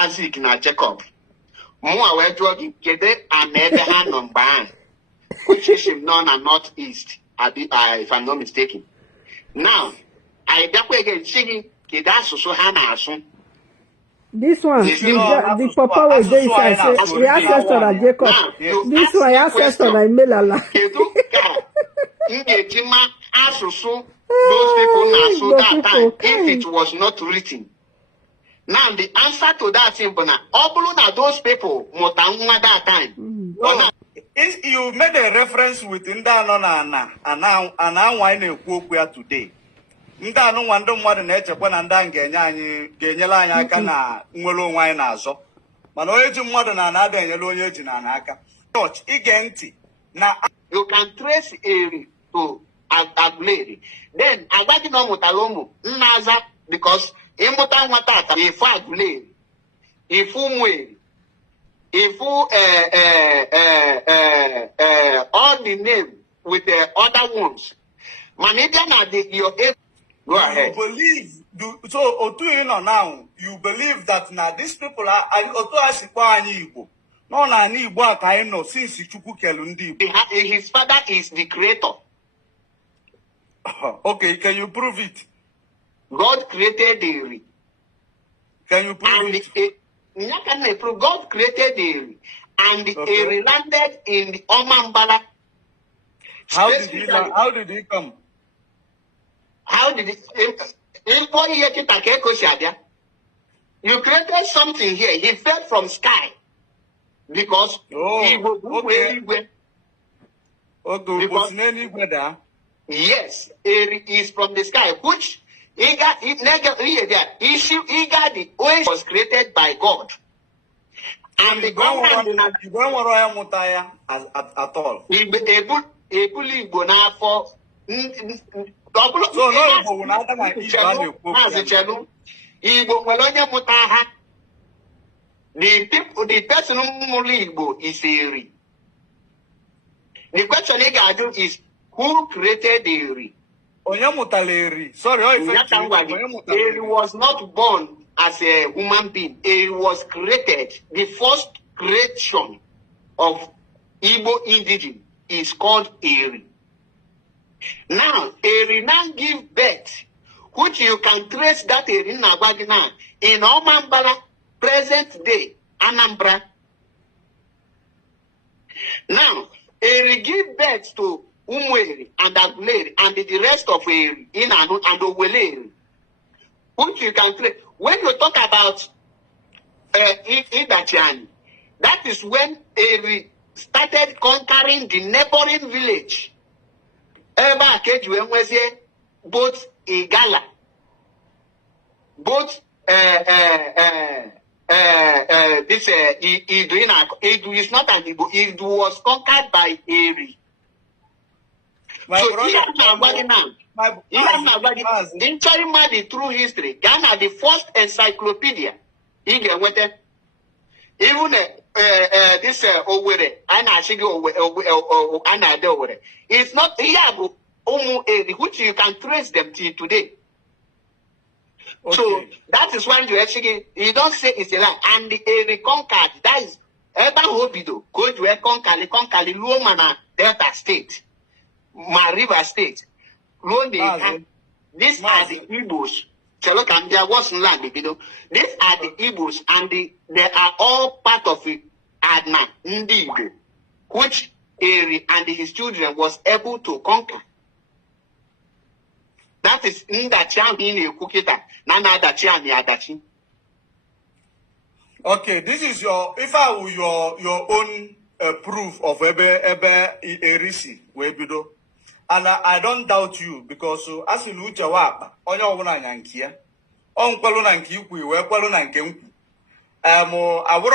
Isaac na Jacob. More where drug get and never hand on by, which is in none and northeast, if I'm not mistaken. Now, I definitely get singing Kedasu so Hana soon. This one, the papa was there, the ancestor of Jacob. This one, ancestor of Melala. Those people now so that time, if it was not written. Now the answer to that simple now, all those people Motanwa that time. You made a reference with Indana and now why no quote today. Ndano wando mwade na eche kwa nda genyela anya aka na nwere onwe anyị na-azọ mana onye ji mmadụ na na-ada enyela onye ji na aka church ige ntị na you can trace Eri to Aguleri then agadi no mutara ụmụ nnaza because ịmụta nwata ata ifu Aguleri ifu Mweri ifu all the name with the other ones manija na your go ahead. You believe, so Otu now, you believe that now these people are Otu Asikwa Igbo. No, na Igbo akaino since Chuku Kelundi. His father is the creator. Okay, can you prove it? God created Eri. Can you prove it? God created Eri. And Eri landed in the Omambala. How did he come? How did it? You created something here. He fell from sky because he will go anywhere. Yes, it is from the sky. Which the oil was created by God. And the government you don't want to at all. Igbo nwere mụta ha. The person who Igbo is Eri. The question you gotta do is who created Eri? Sorry, Eri was not born as a human being. Eri was created. The first creation of Igbo indigene is called Eri. Now, Eri now give birth, which you can trace that Eri now in Omambala, present day, Anambra. Now, Eri give birth to Umweri and Aguleri and the rest of Eri in and Oweleri, which you can trace. When you talk about Idachiani, that is when Eri started conquering the neighboring village. Both Igala, both this Idu is not an Igbo. Idu was conquered by Eri. In through history, Ghana the first encyclopedia. Even this Owerri, it's not Iabu Omu Eri, which you can trace them till today. Okay. So that is why you don't say it's a lie. And the Eri conquered, that is Eba Hobido, go to a conquer Luomana Delta State, my River State. These are the Igbos. There wasn't land, you know. These are the Igbos, and they are all part of it. Adna Ndigo, which Eri and his children was able to conquer. That is Ndachan in Kukita, Nana Dachan Yadachi. Okay, this is your own proof of Ebe Erisi Webido. And I don't doubt you because as you look at Onyankia, on Palunanki, we were Palunanki. I would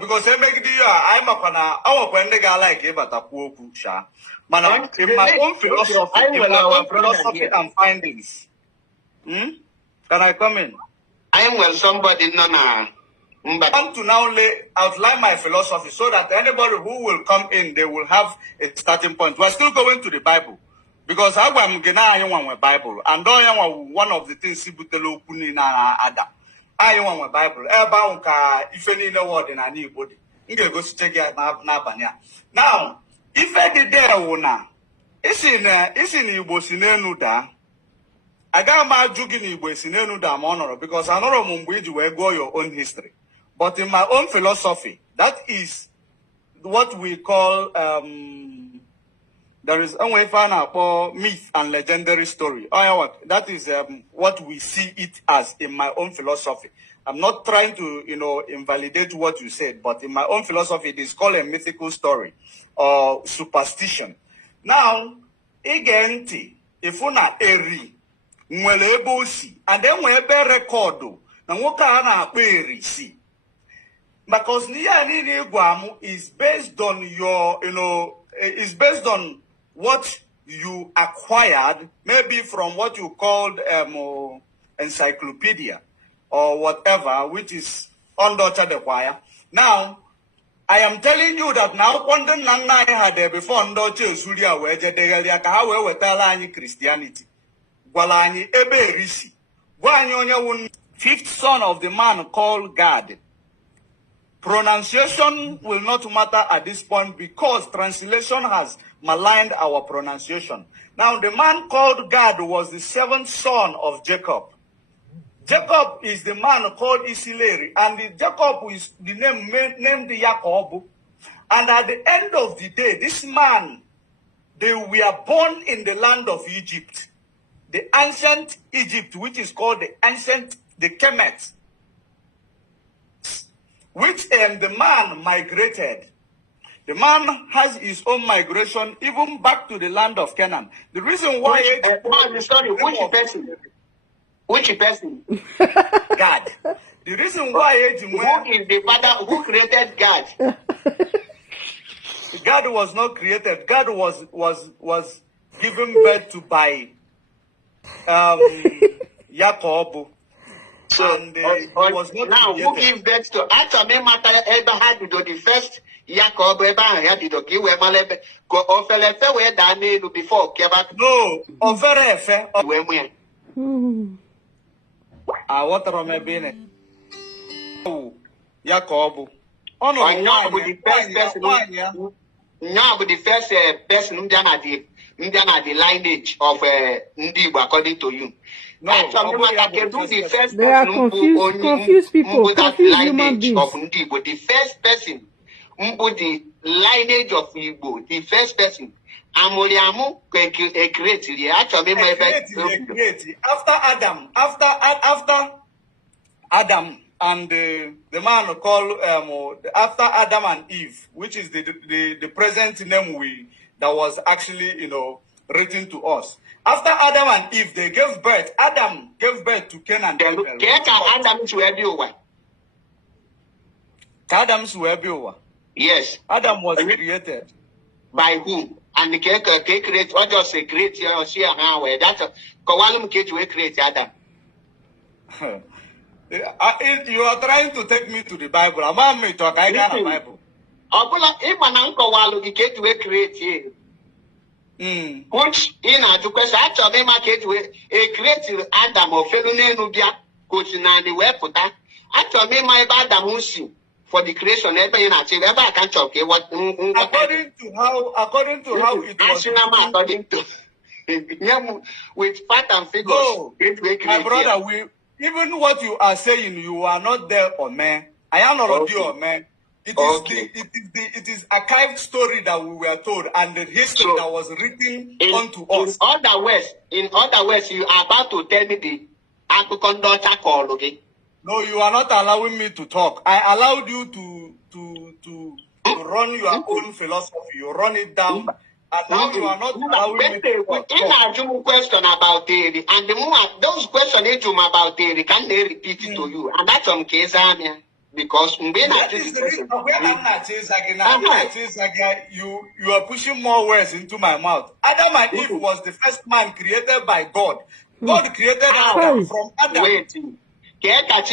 because I make the I'm up on our Pendaga like it, but a poor Pusha. But in my own philosophy and findings. Can I come in? I am well somebody nana. I want to now outline my philosophy so that anybody who will come in, they will have a starting point. We're still going to the Bible. Because I'm going to Bible. And one of the things Sibutelo Kunina Ada. anyị nwa Bible ebe ahụ ka ife niile wọdị na Igbo dị. M ga-egosiche gị n'abalị a. Now, ife dị there wụ na isi na Igbo si n'enu daa. Agaghị m ajụ gị na Igbo si n'enu daa ma ọ nọrọ, because anọrọ m mgbe iji wee gụọ your own history. But in my own philosophy, that is what we call there is a myth and legendary story. That is what we see it as in my own philosophy. I'm not trying to, invalidate what you said, but in my own philosophy, it is called a mythical story or superstition. Now, igenti, ifuna eri, nwele ebo si, and then we ebe recordo, na nwoke a na-akpọ eri si. Because niya guamu is based on your, is based on what you acquired, maybe from what you called encyclopedia or whatever, which is under the choir. Now, I am telling you that now, when the Nana had there before under Suria, where Jadegalia, how we tell any Christianity. Walani Ebe Risi. One fifth son of the man called God. Pronunciation will not matter at this point because translation has maligned our pronunciation. Now, the man called God was the seventh son of Jacob. Jacob is the man called Isileri, and Jacob is the name named Jacob. And at the end of the day, this man, they were born in the land of Egypt, the ancient Egypt, which is called the Kemet, which the man migrated. The man has his own migration even back to the land of Canaan. The reason why... Which person? God. The reason why... Who is the father who created God? God was not created. God was given birth to by Jacob. So, and he was not now, created. Who gave birth to... After me matter Abraham did the first Jacob, Abraham did give we malebe go ofelefe we dane before keba. No, oferefe. We what am being? Jacob. Oh no, no, but the first person. No, but the first person the lineage of Ndigo according to you. No, they are confused people, confused human beings. Of Ndigo, the first person, the lineage of Igbo, the first person. Amoriamu created. After Adam and the man called after Adam and Eve, which is the present name that was actually written to us. After Adam and Eve, they gave birth. Adam gave birth to Cain and Abel. Yes. Adam was created. By whom? And the cake create or just a create or see how that's a Kowalum cake to create Adam. You are trying to take me to the Bible. I'm me talk I got a Bible. If an uncle Walu the cake to create here. Which in a question actually my cake a creative Adam or Felune Nubia, coach in the web for that. Actually my Adam Musi. For the creation, ever in a ever I can't talk. According to how it was. According to with fact and figures. No, my brother, even what you are saying, you are not there, or man. I am not okay. Or man. It is archived story that we were told, and the history that was written onto us. In other words, you are about to tell me the Akukondocha call, okay? No, you are not allowing me to talk. I allowed you to run your own philosophy. You run it down. And now you are not allowing me to talk. In a question about theory, and the more those questions about theory, can they repeat it to you? And that's on case, because you are pushing more words into my mouth. Adam and Eve was the first man created by God. God created Adam from Adam. Waiting. Adam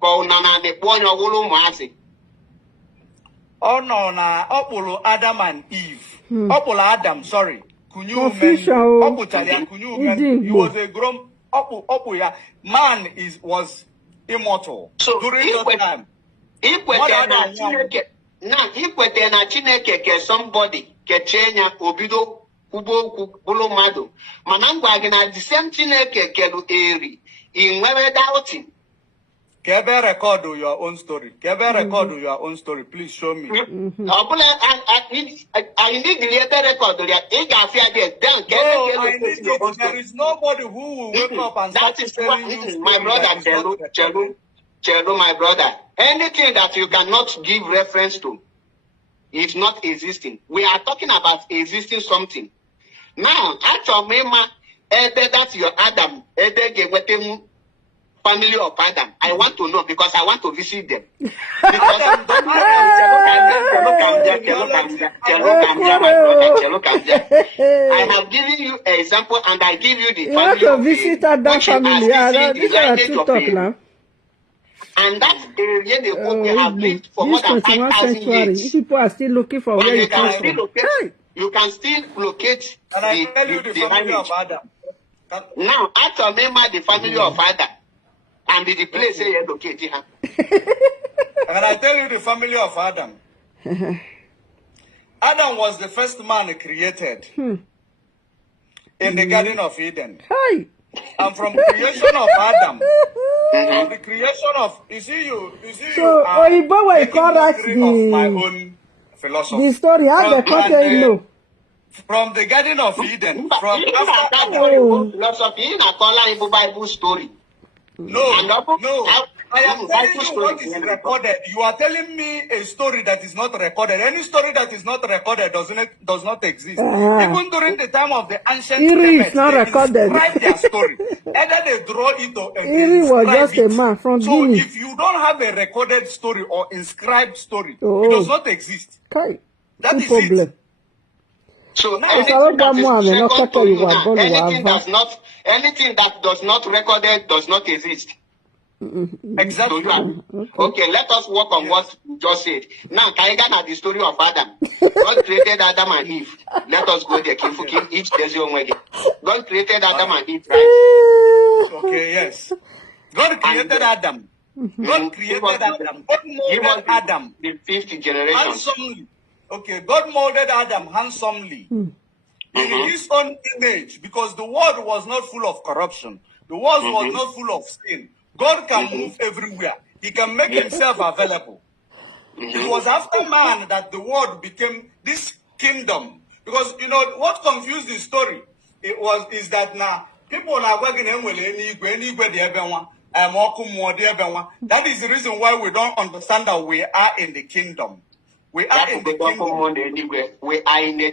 Ko na nekpo onye ọwụlụ ụmụazị. Oh no, na Opolo Adam and Eve. Opolo Adam, sorry. Confusion. He was a grown Opo man was immortal. So during that time. Ikwete na Chineke ke somebody ke chenya obido kubo bulu madu. Manangwa gina the same Chineke ke lu eri. In where doubting. Kebe record your own story. Kebe record your own story. Please show me. I need the record. There is nobody who will wake up and start telling you. My brother, Chelo, my brother. Anything that you cannot give reference to is not existing. We are talking about existing something. Now, actually, that's your Adam. Family of Adam. I want to know because I want to visit them. Because I have given you an example and I give you the you family. You want to visit that family? This is to talk now. And that area they have lived for more than 5,000 years. People are still looking for where you come from. You can still locate the family of Adam. Now, after remember the family of Adam. And the place where you're located. And I tell you the family of Adam. Adam was the first man created in the Garden of Eden. And from the creation of Adam, from the creation of so Oyibo will correct of my own philosophy. The story how the content know. From the Garden of Eden, from after philosophy, in a Bible story. No. I am telling you what is recorded. You are telling me a story that is not recorded. Any story that is not recorded does not exist. Even during the time of the ancient Kemet, they describe their story. Either they draw it or they was just it. A man from so Guinea. If you don't have a recorded story or inscribed story, it does not exist. That is it. So anything that does not recorded does not exist. Exactly. Okay, let us work on what you just said. Now, Kaigan the story of Adam. God created Adam and Eve. Let us go there. Each there's your way. God created Adam and Eve, right? Okay, yes. God created Adam. God created Adam. God molded Adam. The fifth generation. Handsomely. Okay, God molded Adam handsomely in his own image because the world was not full of corruption. The world was not full of sin. God can move everywhere. He can make himself available. It was after man that the world became this kingdom. Because, you know, what confused the story is that now people are working that is the reason why we don't understand that we are in the kingdom. We are in the kingdom. We are in the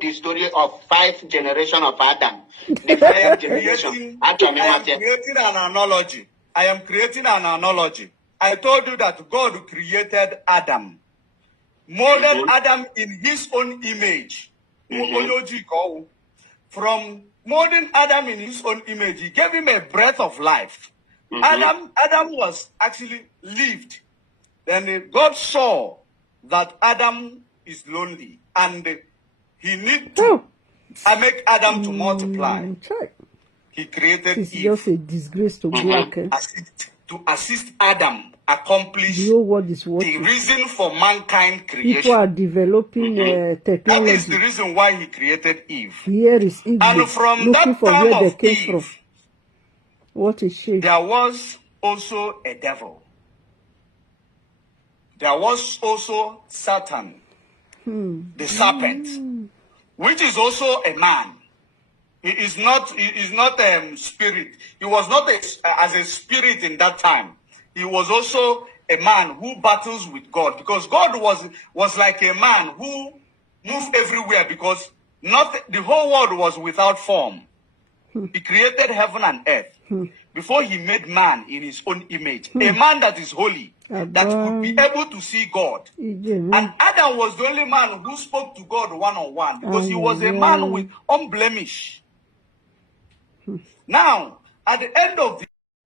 the story of 5 generations of Adam. The 5th generation. I am creating an analogy. I told you that God created Adam. Molded Adam in his own image. From molding Adam in his own image, he gave him a breath of life. Adam was actually lived. Then God saw that Adam is lonely and he needs to make Adam to multiply. He created It's Eve. just a disgrace to black. To assist Adam accomplish the reason for mankind creation. People are developing technology. That is the reason why he created Eve. Here is Igbos, and from looking that for time where they of came Eve, from. What is she? There was also a devil. There was also Satan, the serpent, which is also a man. He is not spirit. He was not as a spirit in that time. He was also a man who battles with God, because God was like a man who moved everywhere, because the whole world was without form. He created heaven and earth before he made man in his own image, a man that is holy, that could be able to see God. And Adam was the only man who spoke to God one-on-one, because he was a man with unblemished. Now, at the end of